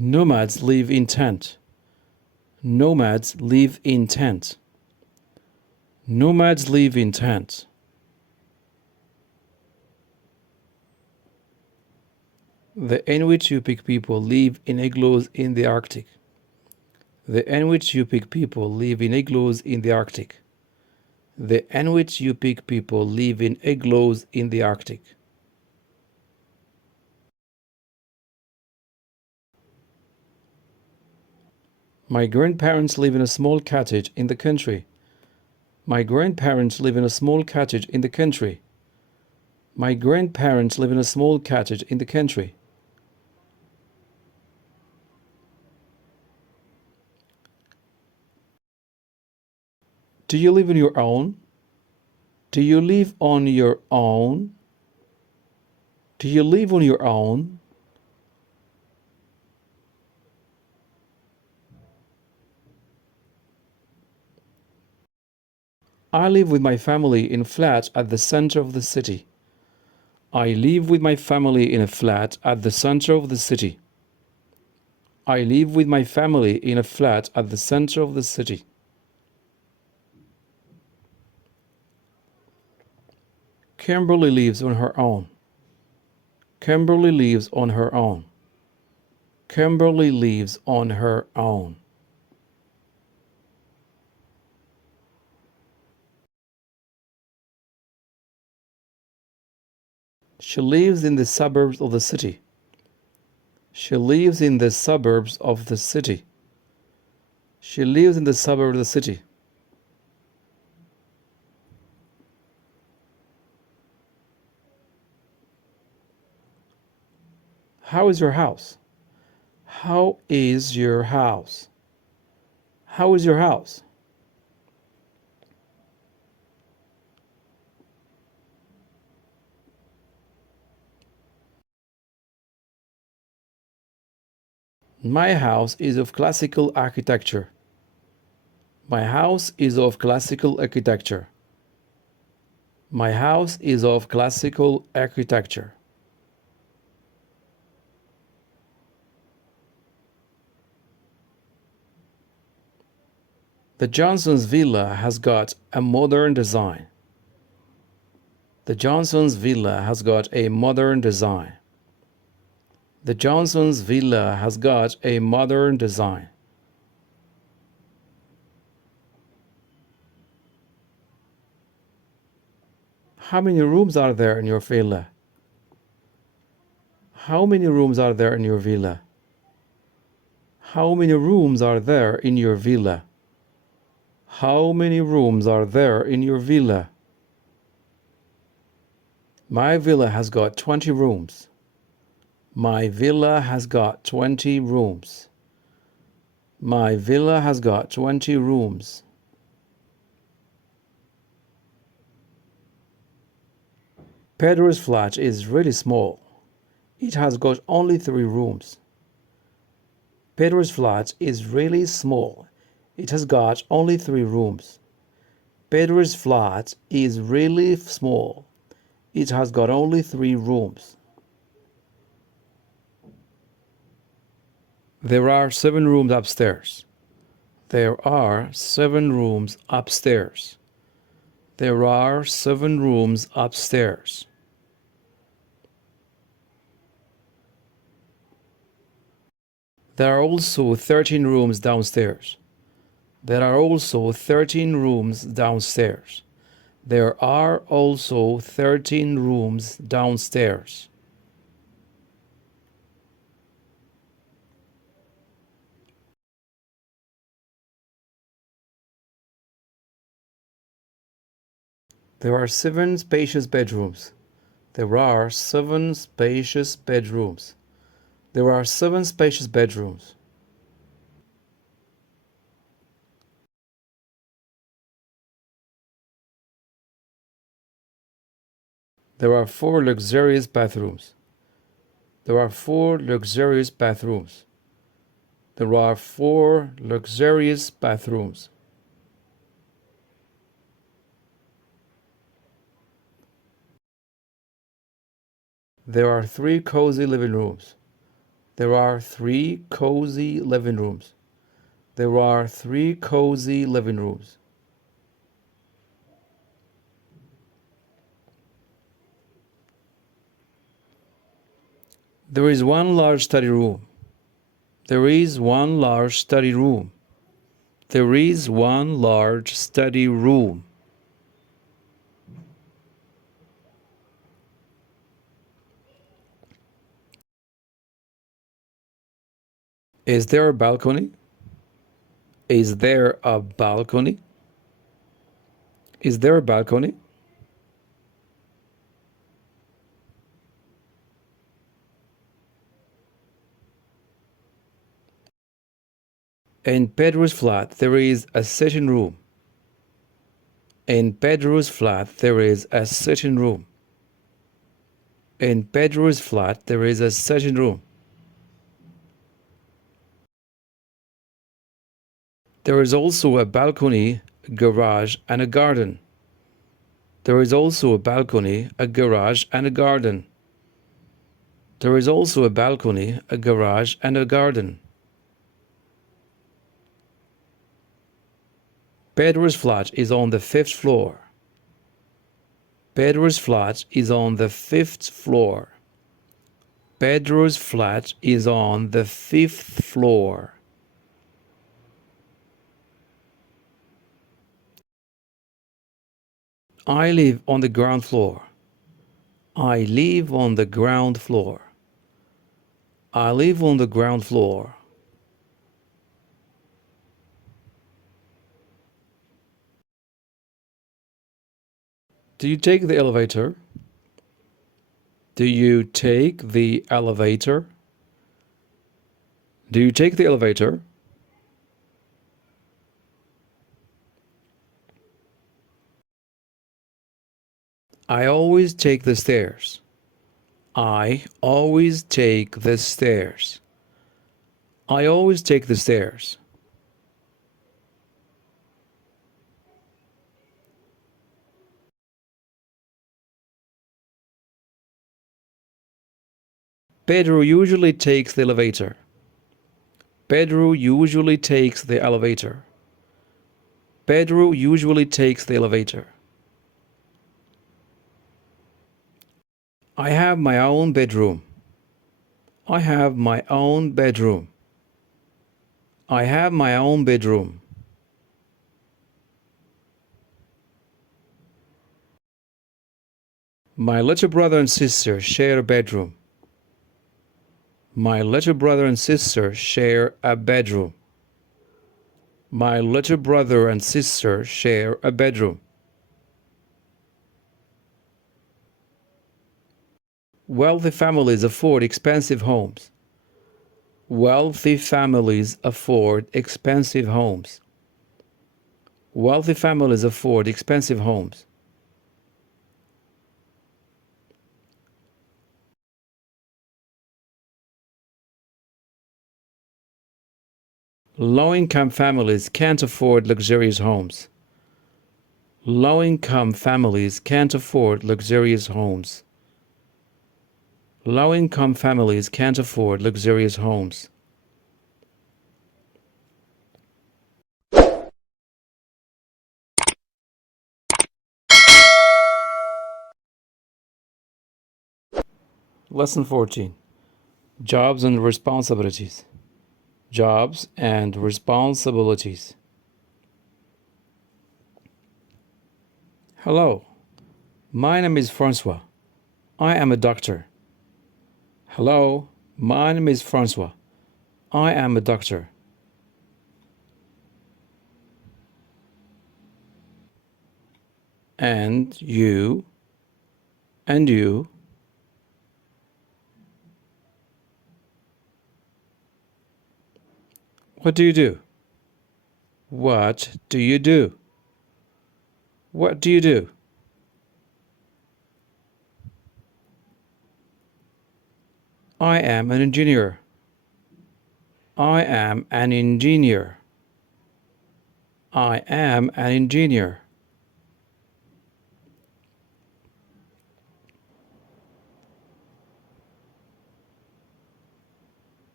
Nomads live in tent. Nomads live in tent. Nomads live in tent. The Inuit Yupik people live in igloos in the Arctic. The Inuit Yupik people live in igloos in the Arctic. The Inuit Yupik people live in igloos in the Arctic. My grandparents live in a small cottage in the country. My grandparents live in a small cottage in the country. My grandparents live in a small cottage in the country. Do you live on your own? Do you live on your own? Do you live on your own? I live with my family in a flat at the center of the city. I live with my family in a flat at the center of the city. I live with my family in a flat at the center of the city. Kimberly lives on her own. Kimberly lives on her own. Kimberly lives on her own. She lives in the suburbs of the city. She lives in the suburbs of the city. She lives in the suburbs of the city. How is your house? How is your house? How is your house? My house is of classical architecture. My house is of classical architecture. My house is of classical architecture. The Johnson's villa has got a modern design. The Johnson's villa has got a modern design. The Johnson's villa has got a modern design. How many rooms are there in your villa? How many rooms are there in your villa? How many rooms are there in your villa? How many rooms are there in your villa? My villa has got 20 rooms. My villa has got 20 rooms. My villa has got 20 rooms. Pedro's flat is really small. It has got only 3 rooms. Pedro's flat is really small. It has got only 3 rooms. Pedro's flat is really small. It has got only 3 rooms. There are 7 rooms upstairs. There are 7 rooms upstairs. There are 7 rooms upstairs. There are also 13 rooms downstairs. There are also 13 rooms downstairs. There are also 13 rooms downstairs. There are 7 spacious bedrooms. There are 7 spacious bedrooms. There are 7 spacious bedrooms. There are 4 luxurious bathrooms. There are 4 luxurious bathrooms. There are 4 luxurious bathrooms. There are 3 cozy living rooms. There are 3 cozy living rooms. There are 3 cozy living rooms. There is 1 large study room. There is 1 large study room. There is 1 large study room. Is there a balcony? Is there a balcony? Is there a balcony? In Pedro's flat, there is a sitting room. In Pedro's flat, there is a sitting room. In Pedro's flat, there is a sitting room. There is also a balcony, a garage, and a garden. There is also a balcony, a garage, and a garden. There is also a balcony, a garage, and a garden. Pedro's flat is on the 5th floor. Pedro's flat is on the 5th floor. Pedro's flat is on the 5th floor. I live on the ground floor. I live on the ground floor. I live on the ground floor. Do you take the elevator? Do you take the elevator? Do you take the elevator? I always take the stairs. I always take the stairs. I always take the stairs. Pedro usually takes the elevator. Pedro usually takes the elevator. Pedro usually takes the elevator. I have my own bedroom. I have my own bedroom. I have my own bedroom. My little brother and sister share a bedroom. My little brother and sister share a bedroom. My little brother and sister share a bedroom. Wealthy families afford expensive homes. Wealthy families afford expensive homes. Wealthy families afford expensive homes. Low-income families can't afford luxurious homes. Low-income families can't afford luxurious homes. Low-income families can't afford luxurious homes. Lesson 14. Jobs and responsibilities. Jobs and responsibilities. Hello, my name is Francois. I am a doctor. Hello, my name is Francois. I am a doctor. And you, and you. What do you do? What do you do? What do you do? I am an engineer. I am an engineer. I am an engineer.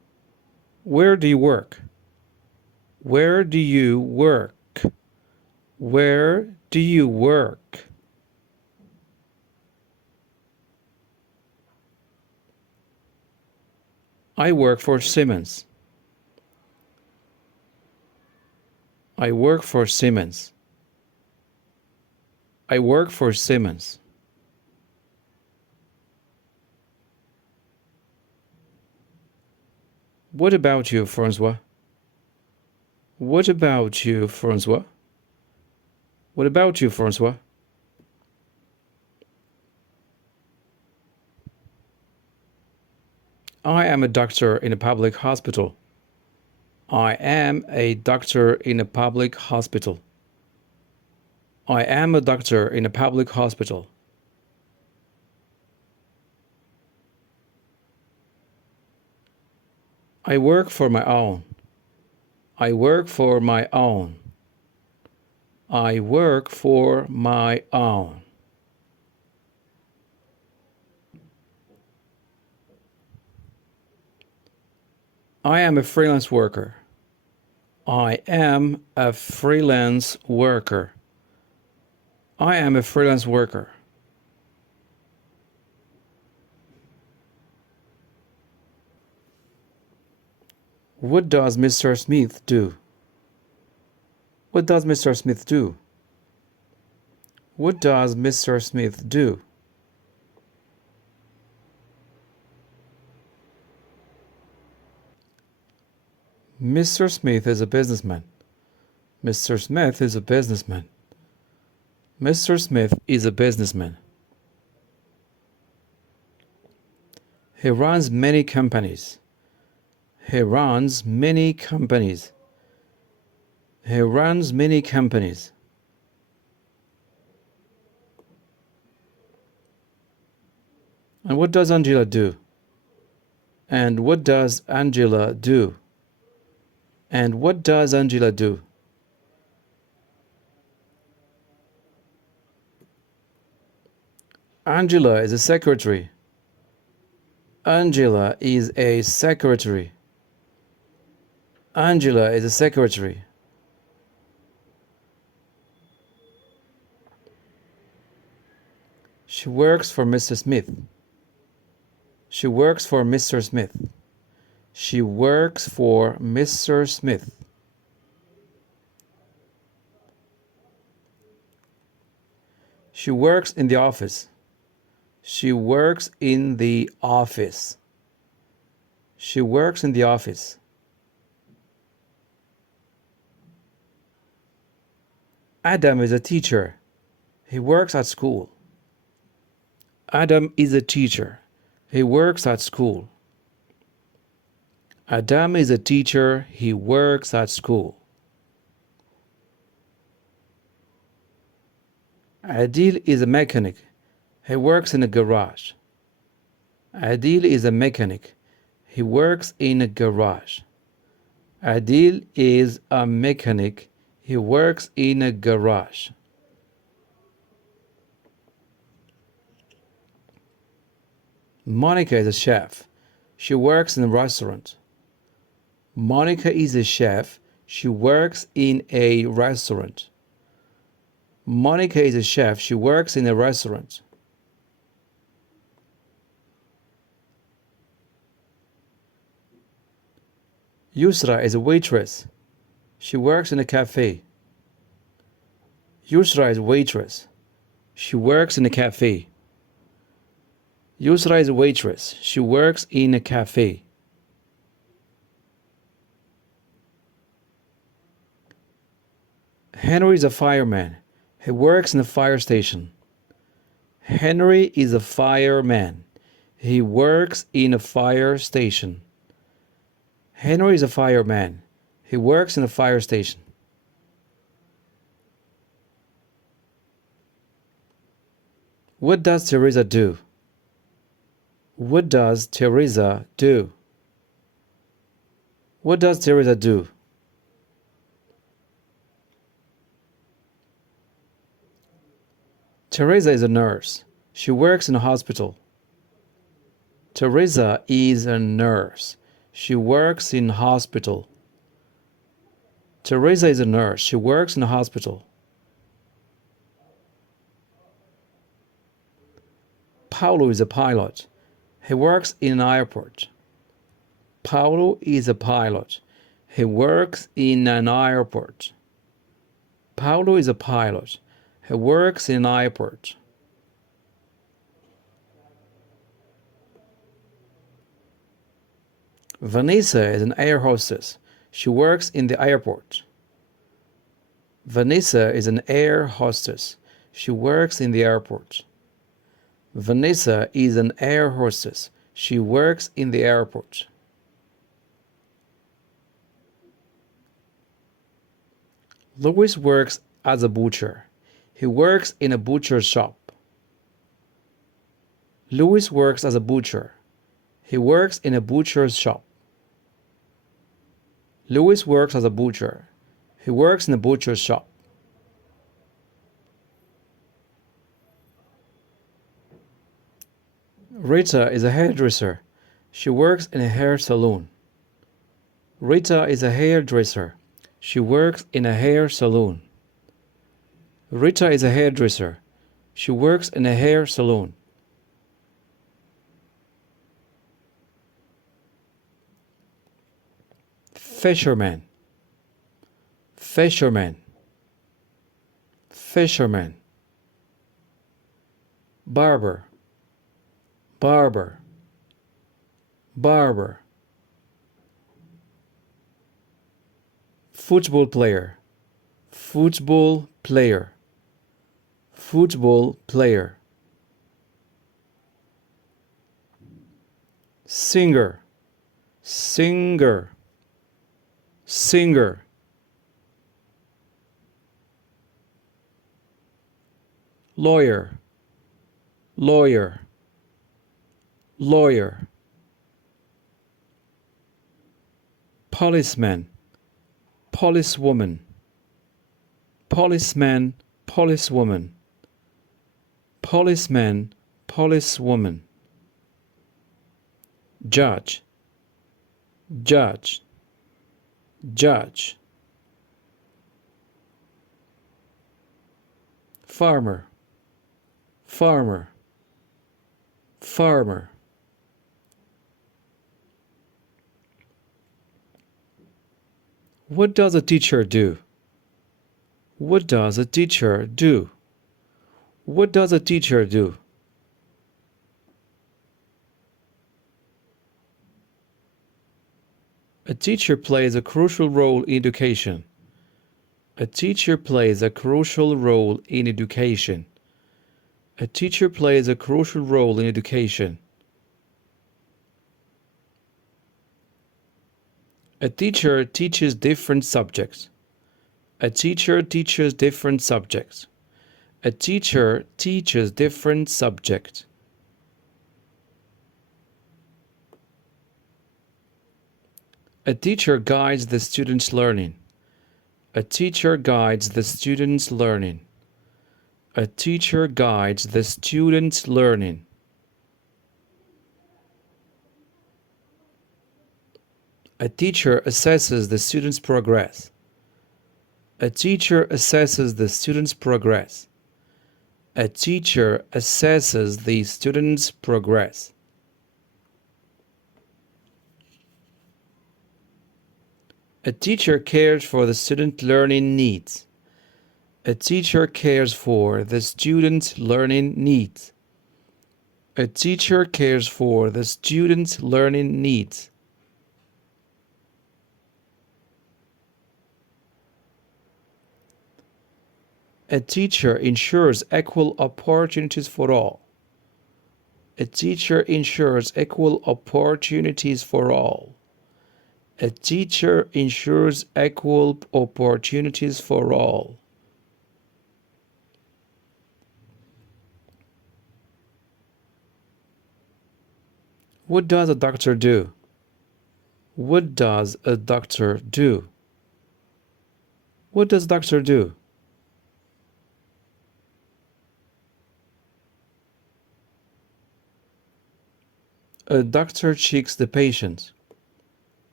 Where do you work? Where do you work? Where do you work? I work for Siemens. I work for Siemens. I work for Siemens. What about you, Francois? What about you, Francois? What about you, Francois? I am a doctor in a public hospital. I am a doctor in a public hospital. I am a doctor in a public hospital. I work for my own. I work for my own. I work for my own. I am a freelance worker. I am a freelance worker. I am a freelance worker. What does Mr. Smith do? What does Mr. Smith do? What does Mr. Smith do? Mr. Smith is a businessman. Mr. Smith is a businessman. Mr. Smith is a businessman. He runs many companies. He runs many companies. He runs many companies. And what does Angela do? And what does Angela do? And what does Angela do? Angela is a secretary. Angela is a secretary. Angela is a secretary. She works for Mr. Smith. She works for Mr. Smith. She works for Mr. Smith. She works in the office. She works in the office. She works in the office. Adam is a teacher. He works at school. Adam is a teacher. He works at school. Adam is a teacher. He works at school. Adil is a mechanic. He works in a garage. Adil is a mechanic. He works in a garage. Adil is a mechanic. He works in a garage. Monica is a chef. She works in a restaurant. Monica is a chef. She works in a restaurant. Monica is a chef. She works in a restaurant. Yusra is a waitress. She works in a cafe. Yusra is a waitress. She works in a cafe. Yusra is a waitress. She works in a cafe. Henry is a fireman. He works in a fire station. Henry is a fireman. He works in a fire station. Henry is a fireman. He works in a fire station. What does Teresa do? What does Teresa do? What does Teresa do? Teresa is a nurse. She works in a hospital. Teresa is a nurse. She works in hospital. Teresa is a nurse. She works in a hospital. Paulo is a pilot. He works in an airport. Paulo is a pilot. He works in an airport. Paulo is a pilot. He works in an airport. Vanessa is an air hostess. She works in the airport. Vanessa is an air hostess. She works in the airport. Vanessa is an air hostess. She works in the airport. Louis works as a butcher. He works in a butcher's shop. Louis works as a butcher. He works in a butcher's shop. Louis works as a butcher. He works in a butcher's shop. Rita is a hairdresser. She works in a hair salon. Rita is a hairdresser. She works in a hair salon. Rita is a hairdresser. She works in a hair salon. Fisherman. Fisherman. Fisherman. Barber. Barber. Barber. Football player. Football player. Football player. Singer. Singer. Singer. Lawyer. Lawyer. Lawyer. Policeman. Policewoman. Policeman. Policewoman. Policeman. Policewoman. Judge. Judge. Judge. Farmer. Farmer. Farmer. What does a teacher do? What does a teacher do? What does a teacher do? A teacher plays a crucial role in education. A teacher plays a crucial role in education. A teacher plays a crucial role in education. A teacher teaches different subjects. A teacher teaches different subjects. A teacher teaches different subjects. A teacher guides the students' learning. A teacher guides the students' learning. A teacher guides the students' learning. A teacher assesses the students' progress. A teacher assesses the students' progress. A teacher assesses the students' progress. A teacher cares for the student learning needs. A teacher cares for the student's learning needs. A teacher cares for the student's learning needs. A teacher ensures equal opportunities for all. A teacher ensures equal opportunities for all. A teacher ensures equal opportunities for all. What does a doctor do? What does a doctor do? What does a doctor do? A doctor checks the patient.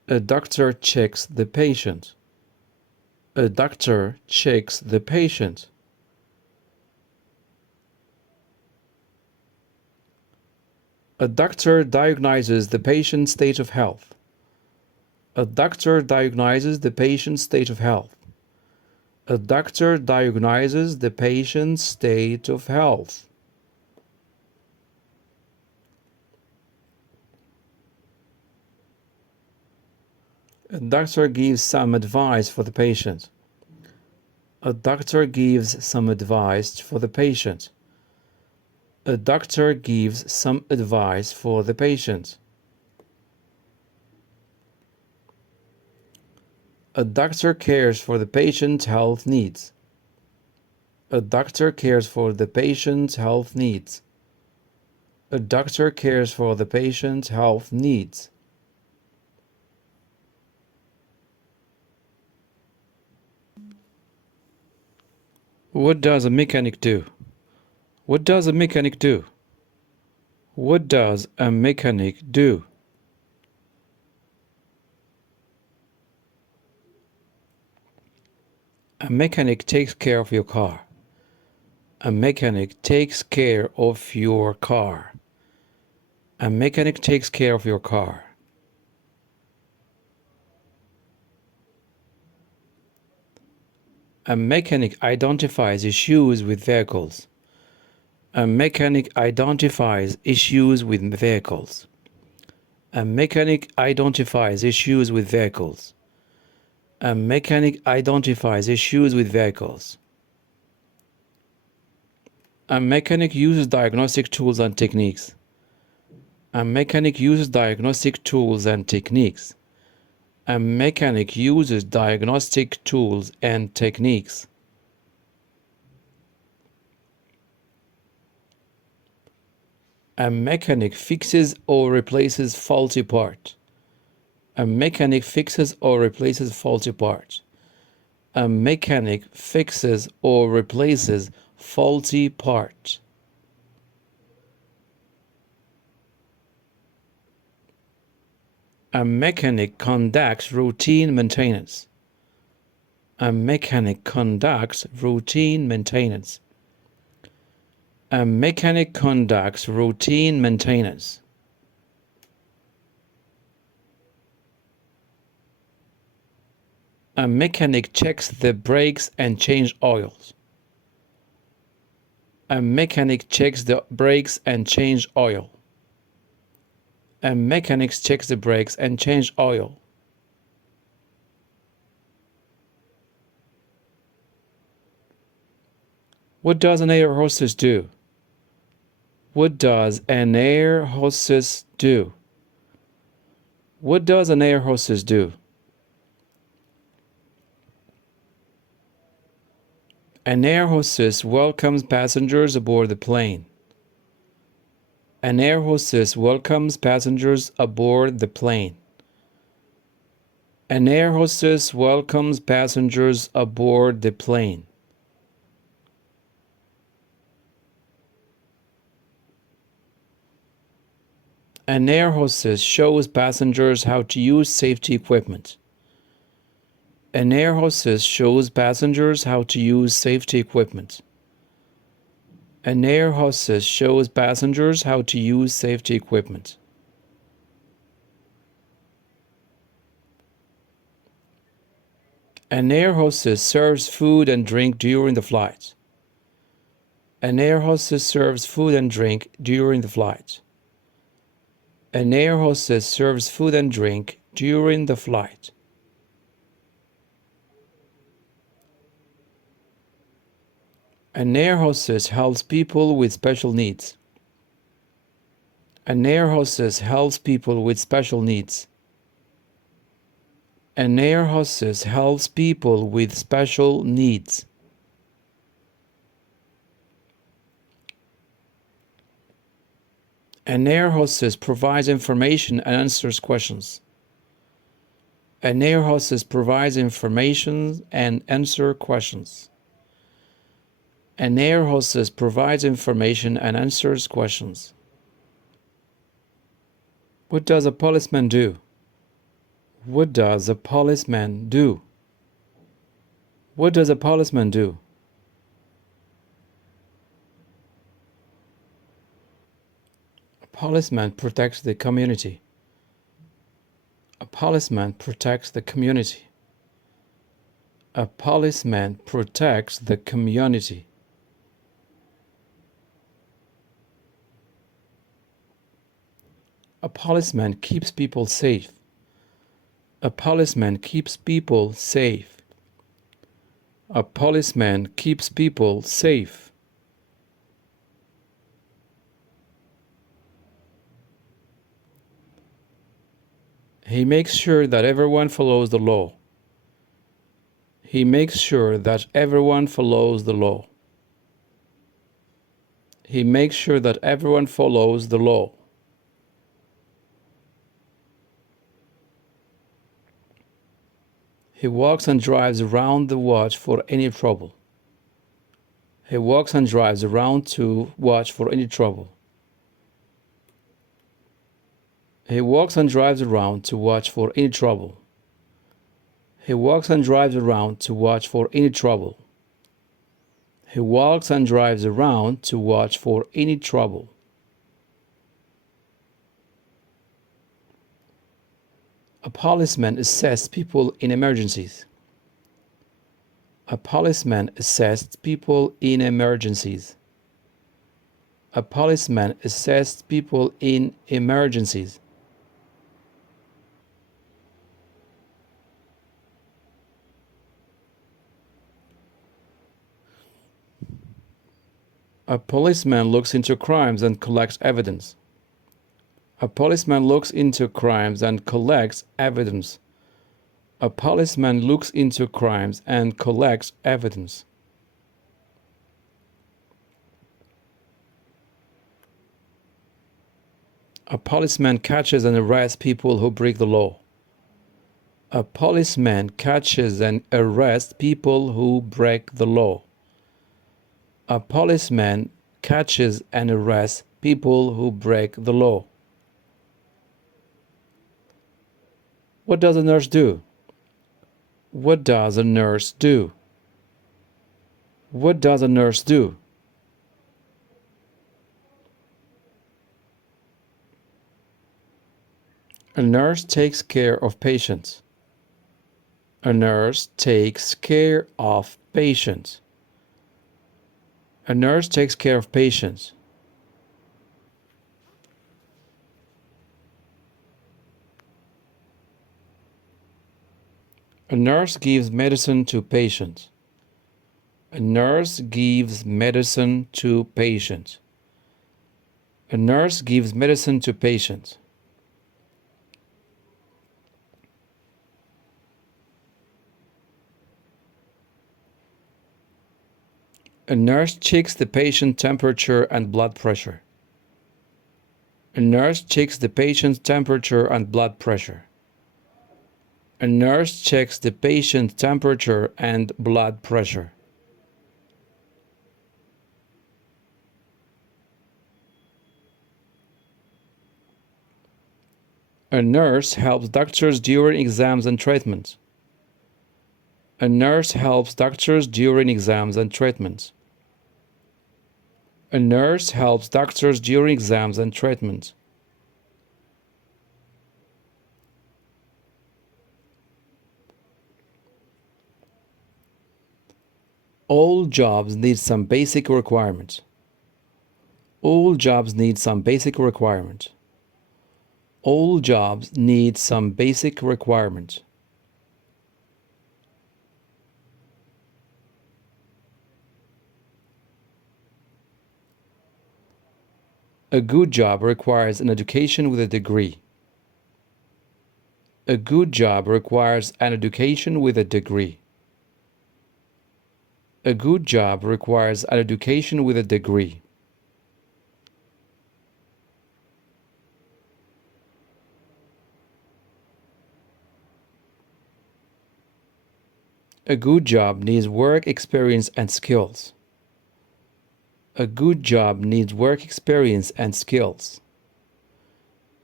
A doctor checks the patient. A doctor checks the patient. A doctor diagnoses the patient's state of health. A doctor diagnoses the patient's state of health. A doctor diagnoses the patient's state of health. A doctor gives some advice for the patient. A doctor gives some advice for the patient. A doctor gives some advice for the patient. A doctor cares for the patient's health needs. A doctor cares for the patient's health needs. A doctor cares for the patient's health needs. What does a mechanic do? What does a mechanic do? What does a mechanic do? A mechanic takes care of your car. A mechanic takes care of your car. A mechanic takes care of your car. A mechanic identifies issues with vehicles. A mechanic identifies issues with vehicles. A mechanic identifies issues with vehicles. A mechanic identifies issues with vehicles. A mechanic uses diagnostic tools and techniques. A mechanic uses diagnostic tools and techniques. A mechanic uses diagnostic tools and techniques. A mechanic fixes or replaces faulty part. A mechanic fixes or replaces faulty part. A mechanic fixes or replaces faulty part. A mechanic conducts routine maintenance. A mechanic conducts routine maintenance. A mechanic conducts routine maintenance. A mechanic checks the brakes and changes oils. A mechanic checks the brakes and changes oil. A mechanic checks the brakes and changes oil. What does an air hostess do? What does an air hostess do? What does an air hostess do? An air hostess welcomes passengers aboard the plane. An air hostess welcomes passengers aboard the plane. An air hostess welcomes passengers aboard the plane. An air hostess shows passengers how to use safety equipment. An air hostess shows passengers how to use safety equipment. An air hostess shows passengers how to use safety equipment. An air hostess serves food and drink during the flight. An air hostess serves food and drink during the flight. An air hostess serves food and drink during the flight. An air hostess helps people with special needs. An air hostess helps people with special needs. An air hostess helps people with special needs. An air hostess provides information and answers questions. An air hostess provides information and answers questions. An air hostess provides information and answers questions. What does a policeman do? What does a policeman do? What does a policeman do? A policeman protects the community. A policeman protects the community. A policeman protects the community. A policeman keeps people safe. A policeman keeps people safe. A policeman keeps people safe. He makes sure that everyone follows the law. He makes sure that everyone follows the law. He makes sure that everyone follows the law. He walks and drives around to watch for any trouble. He walks and drives around to watch for any trouble. He walks and drives around to watch for any trouble. He walks and drives around to watch for any trouble. He walks and drives around to watch for any trouble. A policeman assists people in emergencies. A policeman assists people in emergencies. A policeman assists people in emergencies. A policeman looks into crimes and collects evidence. A policeman looks into crimes and collects evidence. A policeman looks into crimes and collects evidence. A policeman catches and arrests people who break the law. A policeman catches and arrests people who break the law. A policeman catches and arrests people who break the law. What does a nurse do? What does a nurse do? What does a nurse do? A nurse takes care of patients. A nurse takes care of patients. A nurse takes care of patients. A nurse gives medicine to patients. A nurse gives medicine to patients. A nurse gives medicine to patients. A nurse checks the patient's temperature and blood pressure. A nurse checks the patient's temperature and blood pressure. A nurse checks the patient's temperature and blood pressure. A nurse helps doctors during exams and treatments. A nurse helps doctors during exams and treatments. A nurse helps doctors during exams and treatments. All jobs need some basic requirements. All jobs need some basic requirements. All jobs need some basic requirements. A good job requires an education with a degree. A good job requires an education with a degree. A good job requires an education with a degree. A good job needs work experience and skills. A good job needs work experience and skills.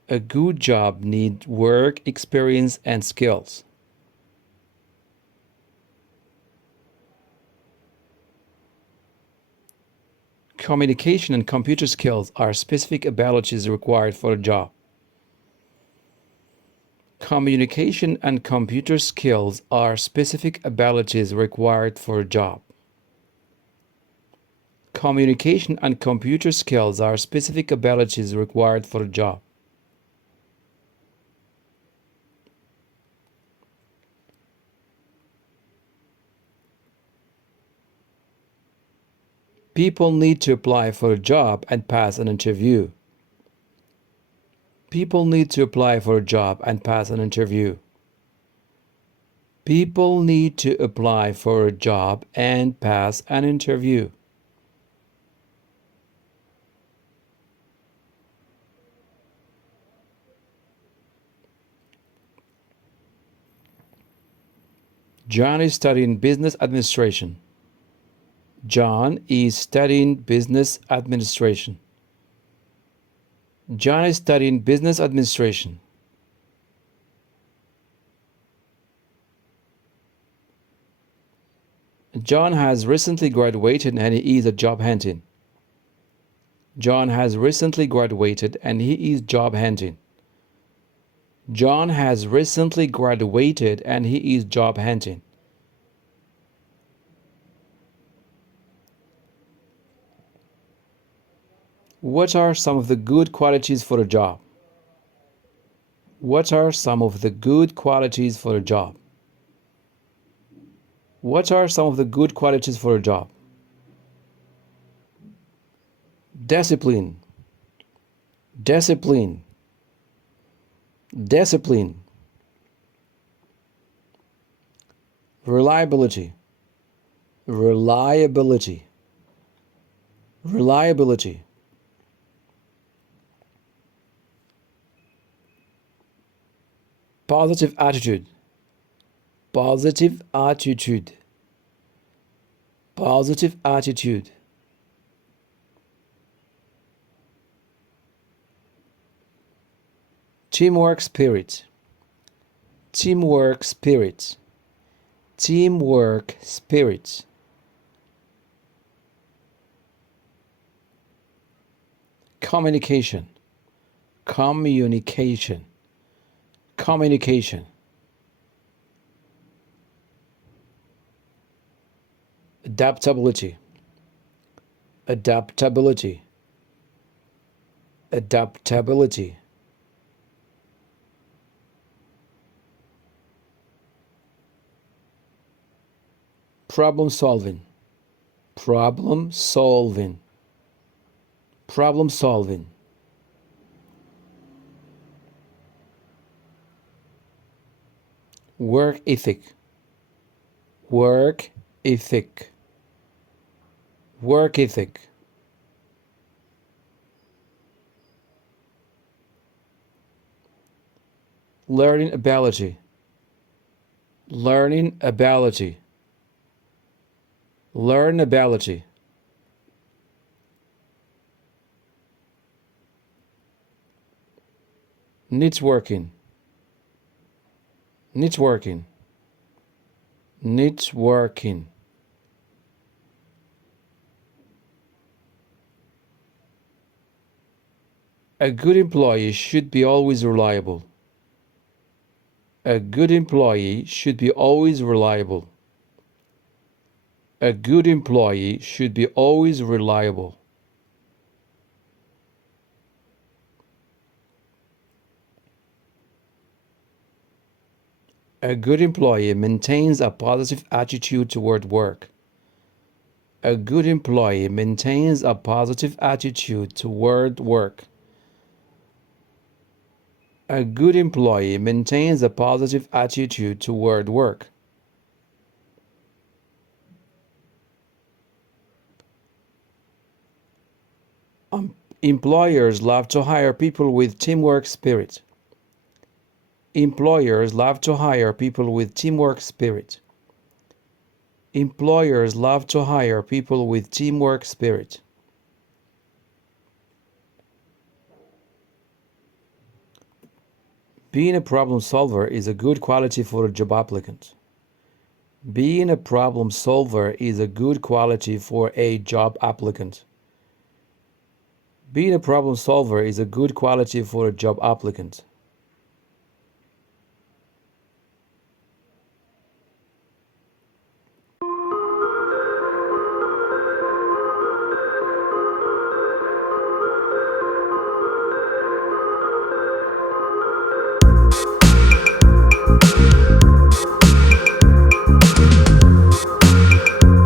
A good job needs work experience and skills. Communication and computer skills are specific abilities required for a job. Communication and computer skills are specific abilities required for a job. Communication and computer skills are specific abilities required for a job. People need to apply for a job and pass an interview. People need to apply for a job and pass an interview. People need to apply for a job and pass an interview. John is studying business administration. John is studying business administration. John is studying business administration. John has recently graduated and he is job hunting. John has recently graduated and he is job hunting. John has recently graduated and he is job hunting. What are some of the good qualities for a job? What are some of the good qualities for a job? What are some of the good qualities for a job? Discipline. Discipline. Discipline. Reliability. Reliability. Reliability. Positive attitude. Positive attitude. Positive attitude. Teamwork spirit. Teamwork spirit. Teamwork spirit. Communication. Communication. Communication. Adaptability. Adaptability. Adaptability. Problem solving. Problem solving. Problem solving. Work ethic. Work ethic. Work ethic. Learning ability. Learning ability. Learn ability. Networking. Networking. Networking. A good employee should be always reliable. A good employee should be always reliable. A good employee should be always reliable. A good employee maintains a positive attitude toward work. A good employee maintains a positive attitude toward work. A good employee maintains a positive attitude toward work. Employers love to hire people with teamwork spirit. Employers love to hire people with teamwork spirit. Employers love to hire people with teamwork spirit. Being a problem solver is a good quality for a job applicant. Being a problem solver is a good quality for a job applicant. Being a problem solver is a good quality for a job applicant.